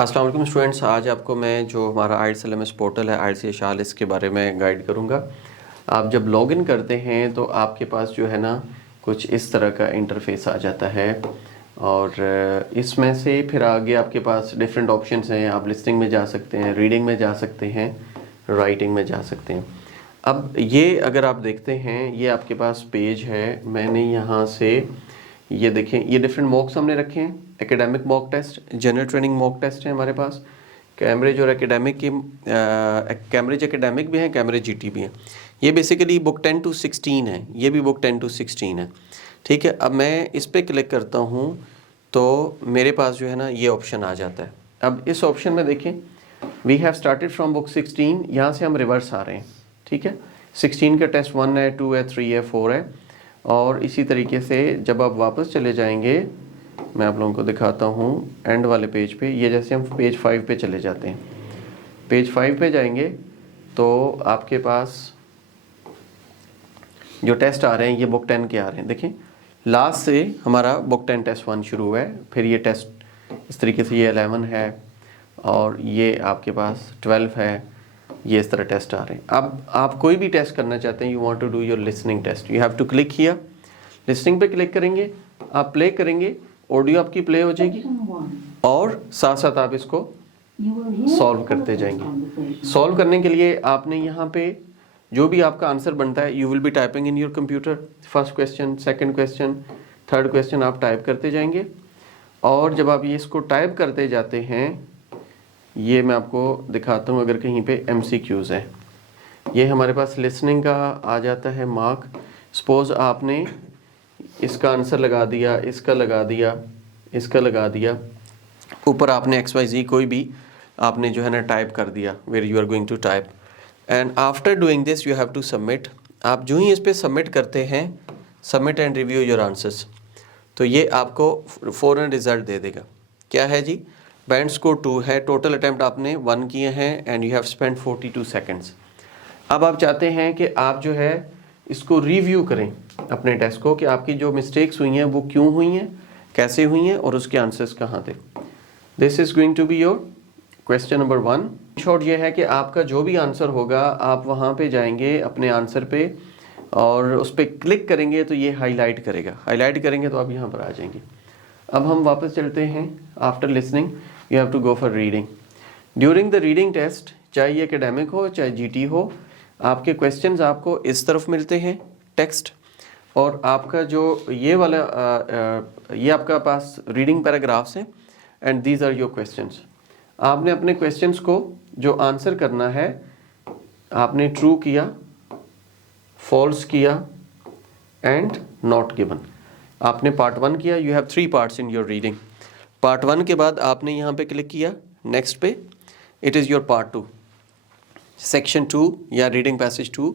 अस्सलाम वालेकुम स्टूडेंट्स, आज आपको मैं जो हमारा IELTS LMS पोर्टल है IELTS के बारे में गाइड करूंगा। आप जब लॉगिन करते हैं तो आपके पास जो है ना कुछ इस तरह का इंटरफेस आ जाता है और इसमें से फिर आगे आपके पास डिफरेंट ऑप्शंस हैं। आप लिस्टिंग में जा सकते हैं, रीडिंग में जा सकते हैं, राइटिंग में जा सकते हैं। अब ये अगर आप देखते हैं ये आपके पास पेज है। मैंने यहाँ से ये देखें, ये डिफरेंट मॉक्स हमने रखे हैं। Academic mock test, general training mock test है हमारे पास, कैम्ब्रिज और एकेडमिक की कैम्ब्रिज एकेडमिक भी हैं, कैम्ब्रिज GT भी हैं। ये बेसिकली बुक 10 to 16 है, ये भी बुक 10 to 16 है। ठीक है, अब मैं इस पर क्लिक करता हूँ तो मेरे पास जो है ना ये ऑप्शन आ जाता है। अब इस ऑप्शन में देखें, we have started from book 16, यहाँ से हम रिवर्स आ रहे हैं। ठीक है, 16 का टेस्ट 1 है, 2 है, 3 है, 4 है। और इसी तरीके से जब आप वापस चले जाएंगे, मैं आप लोगों को दिखाता हूँ एंड वाले पेज पे। ये जैसे हम पेज 5 पे चले जाते हैं, पेज 5 पे जाएंगे तो आपके पास जो टेस्ट आ रहे हैं ये बुक 10 के आ रहे हैं। देखें, लास्ट से हमारा बुक 10 टेस्ट 1 शुरू हुआ है, फिर ये टेस्ट इस तरीके से ये 11 है और ये आपके पास 12 है। ये इस तरह टेस्ट आ रहे हैं। अब आप कोई भी टेस्ट करना चाहते हैं, you want to do your listening test, you have to click here. Listening पे क्लिक करेंगे, आप प्ले करेंगे, ऑडियो आपकी प्ले हो जाएगी और साथ साथ आप इसको सॉल्व करते जाएंगे। सॉल्व करने के लिए आपने यहाँ पे जो भी आपका आंसर बनता है, you will B typing in your computer. First question, second question, third question आप टाइप करते जाएंगे। और जब आप ये इसको टाइप करते जाते हैं, ये मैं आपको दिखाता हूँ। अगर कहीं पे MCQs है, ये हमारे पास लिसनिंग का आ जाता है मार्क। सपोज आपने इसका आंसर लगा दिया, इसका लगा दिया, इसका लगा दिया, ऊपर आपने XYZ कोई भी आपने जो है ना टाइप कर दिया, where you are going to type. And after doing this you have to submit. आप जो ही इस पर सबमिट करते हैं, submit and review your answers, तो ये आपको फ़ौरन रिजल्ट दे देगा। क्या है जी, बैंड स्कोर 2 है, टोटल अटैम्प्ट आपने 1 किए हैं and you have spend 42 seconds. अब आप चाहते हैं कि आप जो है इसको रिव्यू करें अपने टेस्ट को, कि आपकी जो मिस्टेक्स हुई हैं वो क्यों हुई हैं, कैसे हुई हैं और उसके आंसर्स कहाँ थे। This is going to be your question number 1। Short ये है कि आपका जो भी आंसर होगा, आप वहाँ पे जाएंगे अपने आंसर पे और उस पर क्लिक करेंगे तो ये हाईलाइट करेगा। हाईलाइट करेंगे तो आप यहाँ पर आ जाएंगे। अब हम वापस चलते हैं। After listening you have to go for reading. During the reading test, चाहे ये एकेडमिक हो चाहे GT हो, आपके क्वेश्चंस आपको इस तरफ मिलते हैं टेक्स्ट, और आपका जो ये वाला ये आपका पास रीडिंग पैराग्राफ्स हैं and these are your questions. आपने अपने क्वेश्चंस को जो आंसर करना है, आपने ट्रू किया, फॉल्स किया एंड नॉट गिवन। आपने पार्ट 1 किया, you have 3 parts in your reading. Part 1 के बाद आपने यहाँ पे क्लिक किया नेक्स्ट पे, it is your part 2, section 2 या रीडिंग पैसेज 2।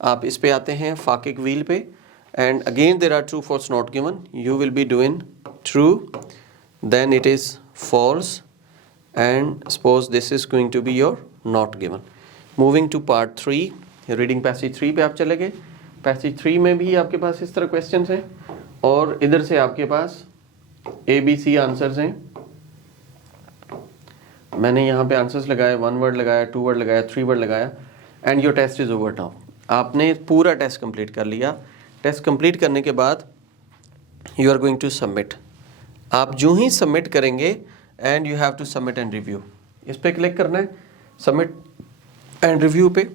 आप इस पे आते हैं फाकिक व्हील पे and again there are true false not given. You will be doing true, then it is false and suppose this is going to be your not given. Moving to part 3, reading passage 3 पे आप चले गए। Passage 3 में भी आपके पास इस तरह question हैं और इधर से आपके पास ABC आंसर्स हैं। मैंने यहाँ पे आंसर्स लगाए, 1 वर्ड लगाया, 2 वर्ड लगाया, 3 वर्ड लगाया and your test is over now. आपने पूरा टेस्ट कंप्लीट कर लिया। टेस्ट कंप्लीट करने के बाद you are going to submit. आप जो ही सबमिट करेंगे and you have to submit and review, इस पर क्लिक करना है, सबमिट एंड रिव्यू पे।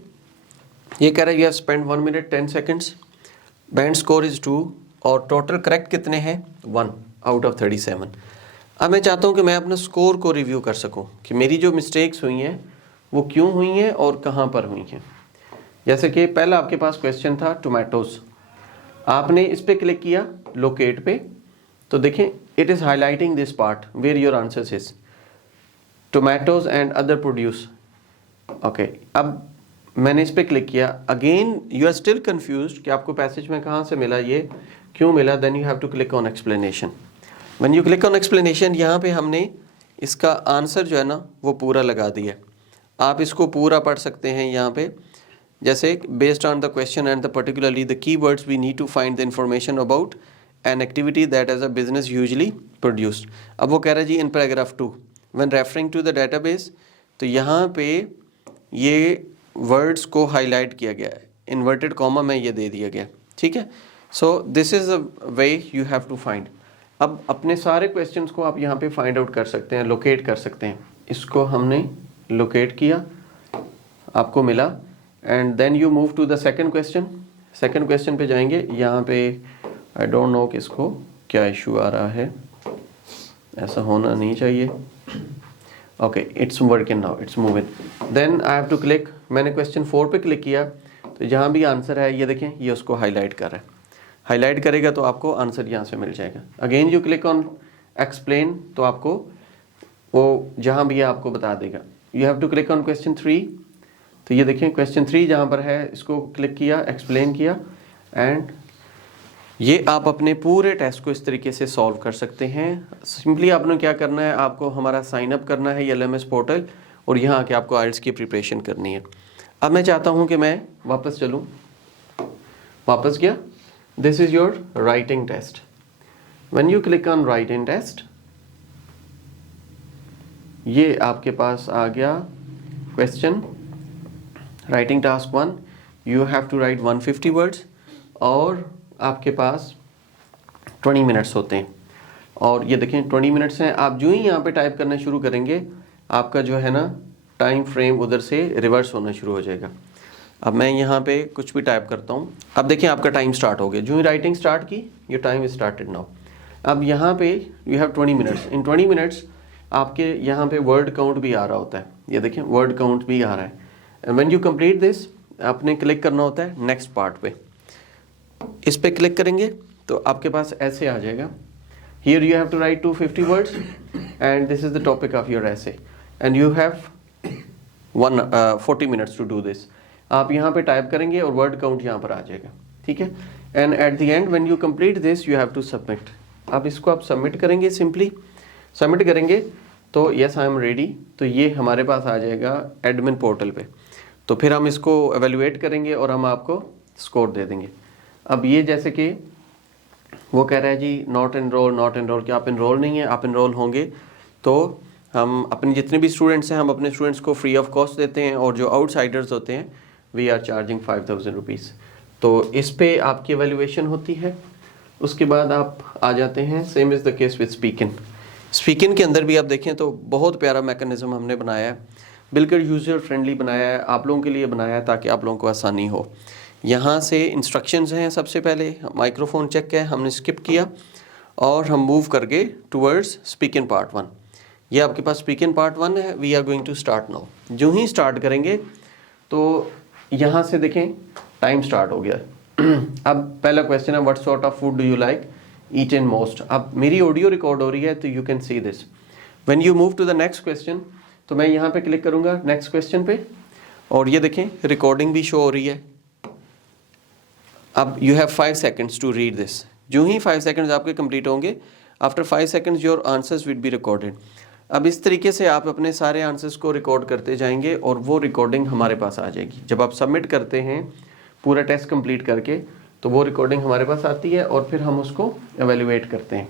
ये कह रहा है you have spend 1 minute 10 seconds, band score is 2 और टोटल करेक्ट कितने हैं 1 आउट ऑफ 37। अब मैं चाहता हूँ कि मैं अपना स्कोर को रिव्यू कर सकूँ कि मेरी जो मिस्टेक्स हुई हैं वो क्यों हुई हैं और कहाँ पर हुई हैं। जैसे कि पहला आपके पास क्वेश्चन था टोमेटोज़, आपने इस पर क्लिक किया लोकेट पे, तो देखें it is highlighting this part where your answers is tomatoes and other produce. Okay, अब मैंने इस पर क्लिक किया, again you are still confused कि आपको पैसेज में कहाँ से मिला, ये क्यों मिला। Then you have to click on explanation. When you click on explanation, यहाँ पे हमने इसका आंसर जो है ना वो पूरा लगा दिया। आप इसको पूरा पढ़ सकते हैं यहाँ पे, जैसे based on the question and the particularly the keywords we need to find the information about an activity that as a business usually produced. अब वो कह रहा है जी in paragraph 2 when referring to the database, तो यहाँ पे ये वर्ड्स को हाईलाइट किया गया है, इन्वर्टेड कॉमा में ये दे दिया गया, ठीक है। So this is a way you have to find. अब अपने सारे क्वेश्चंस को आप यहाँ पे फाइंड आउट कर सकते हैं, लोकेट कर सकते हैं। इसको हमने लोकेट किया, आपको मिला, and then you move to the second question. Second question पे जाएंगे। यहाँ पे आई डोंट नो कि इसको क्या इशू आ रहा है, ऐसा होना नहीं चाहिए। Okay, it's working now, it's moving. Then I have to click, मैंने क्वेश्चन 4 पे क्लिक किया, तो जहाँ भी आंसर है ये देखें, ये उसको हाईलाइट कर रहा है। हाईलाइट करेगा तो आपको आंसर यहाँ से मिल जाएगा। Again you click on explain, तो आपको वो जहाँ भी है आपको बता देगा। You have to click on question 3, तो ये देखें क्वेश्चन 3 जहाँ पर है, इसको क्लिक किया, एक्सप्लेन किया, एंड ये आप अपने पूरे टेस्ट को इस तरीके से सॉल्व कर सकते हैं। सिंपली आपने क्या करना है, आपको हमारा साइन अप करना है LMS पोर्टल, और यहाँ आके आपको आइल्स की प्रिपरेशन करनी है। अब मैं चाहता हूँ कि मैं वापस चलूँ, वापस गया। This is your writing test. When you click on writing test, ये आपके पास आ गया question writing task 1, you have to write 150 words, और आपके पास 20 मिनट्स होते हैं। और ये देखें 20 मिनट्स हैं। आप जो ही यहाँ पे टाइप करना शुरू करेंगे, आपका जो है ना टाइम फ्रेम उधर से रिवर्स होना शुरू हो जाएगा। अब मैं यहाँ पे कुछ भी टाइप करता हूँ, अब देखिए आपका टाइम स्टार्ट हो गया। जो ही राइटिंग स्टार्ट की, योर टाइम स्टार्टेड नाउ। अब यहाँ पे you have 20 minutes. In 20 minutes आपके यहाँ पे वर्ड काउंट भी आ रहा होता है, ये देखें वर्ड काउंट भी आ रहा है। And when you complete this, आपने क्लिक करना होता है नेक्स्ट पार्ट पे। इस पे क्लिक करेंगे तो आपके पास ऐसे आ जाएगा, here you have to write 250 words and this is the topic of your essay, and you have 40 minutes to do this. आप यहाँ पे टाइप करेंगे और वर्ड काउंट यहाँ पर आ जाएगा, ठीक है। And at the end when you complete this, you have to submit. अब इसको आप सबमिट करेंगे, सिंपली सबमिट करेंगे तो यस आई एम रेडी, तो ये हमारे पास आ जाएगा एडमिन पोर्टल पे। तो फिर हम इसको एवेलुएट करेंगे और हम आपको स्कोर दे देंगे। अब ये जैसे कि वो कह रहा है जी नॉट एनरोल, कि आप एनरोल नहीं है, आप एनरोल होंगे तो हम अपने जितने भी स्टूडेंट्स हैं, हम अपने स्टूडेंट्स को फ्री ऑफ कॉस्ट देते हैं, और जो आउटसाइडर्स होते हैं वी आर चार्जिंग 5000 रुपीज़। तो इस पे आपकी एवेल्युएशन होती है। उसके बाद आप आ जाते हैं, same is the case with speaking के अंदर भी आप देखें तो बहुत प्यारा मैकेनिज्म हमने बनाया है, बिल्कुल यूज़र फ्रेंडली बनाया है, आप लोगों के लिए बनाया है ताकि आप लोगों को आसानी हो। यहाँ से इंस्ट्रक्शंस हैं, सबसे पहले माइक्रोफोन चेक है, हमने स्किप किया और हम मूव कर गए टूवर्ड्स स्पीकिंग पार्ट 1। ये आपके पास स्पीकिंग पार्ट 1 है, we are going to start now. जो ही स्टार्ट करेंगे तो यहाँ से देखें टाइम स्टार्ट हो गया। अब पहला क्वेश्चन है what sort of food do you like eat in most. अब मेरी ऑडियो रिकॉर्ड हो रही है तो you can see this. When you move to the next question, तो मैं यहाँ पे क्लिक करूँगा नेक्स्ट क्वेश्चन पे, और ये देखें रिकॉर्डिंग भी शो हो रही है। अब you have 5 seconds to read this. जो ही 5 सेकंड्स आपके कंप्लीट होंगे, after 5 seconds your answers will be recorded. अब इस तरीके से आप अपने सारे आंसर्स को रिकॉर्ड करते जाएंगे और वो रिकॉर्डिंग हमारे पास आ जाएगी। जब आप सबमिट करते हैं पूरा टेस्ट कंप्लीट करके, तो वो रिकॉर्डिंग हमारे पास आती है और फिर हम उसको एवेल्युएट करते हैं,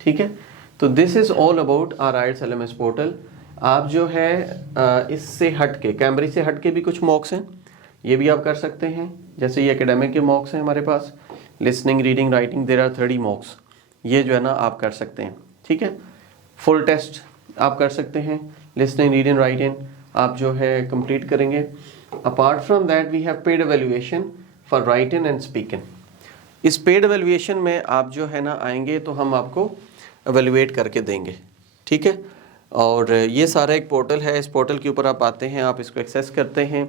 ठीक है। तो this is all about our IELTS LMS portal. आप जो है इससे हट के, कैमब्रिज से हट के भी कुछ मॉक्स हैं, ये भी आप कर सकते हैं। जैसे ये एकेडमिक के मॉक्स हैं हमारे पास, listening, reading, writing, there are 30 mocks. ये जो है ना आप कर सकते हैं, ठीक है। फुल टेस्ट आप कर सकते हैं, लिसनिंग, रीडिंग, राइटिंग आप जो है कंप्लीट करेंगे। Apart from that we have paid evaluation for writing and speaking. इस पेड एवेल्युएशन में आप जो है ना आएंगे तो हम आपको एवेल्युएट करके देंगे, ठीक है। और ये सारा एक पोर्टल है, इस पोर्टल के ऊपर आप आते हैं, आप इसको एक्सेस करते हैं,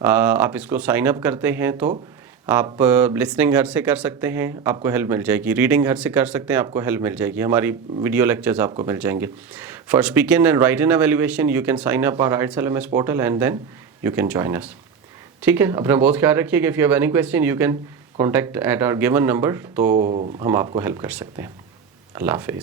आप इसको साइन अप करते हैं, तो आप लिसनिंग घर से कर सकते हैं, आपको हेल्प मिल जाएगी। रीडिंग घर से कर सकते हैं, आपको हेल्प मिल जाएगी। हमारी वीडियो लेक्चर्स आपको मिल जाएंगे। For speaking and writing evaluation you can sign up our IELTS LMS portal and then you can join us, ठीक है। अपना बहुत ख्याल रखिएगा। If you have any question you can contact at our given number, तो हम आपको help कर सकते हैं। अल्लाह हाफिज़।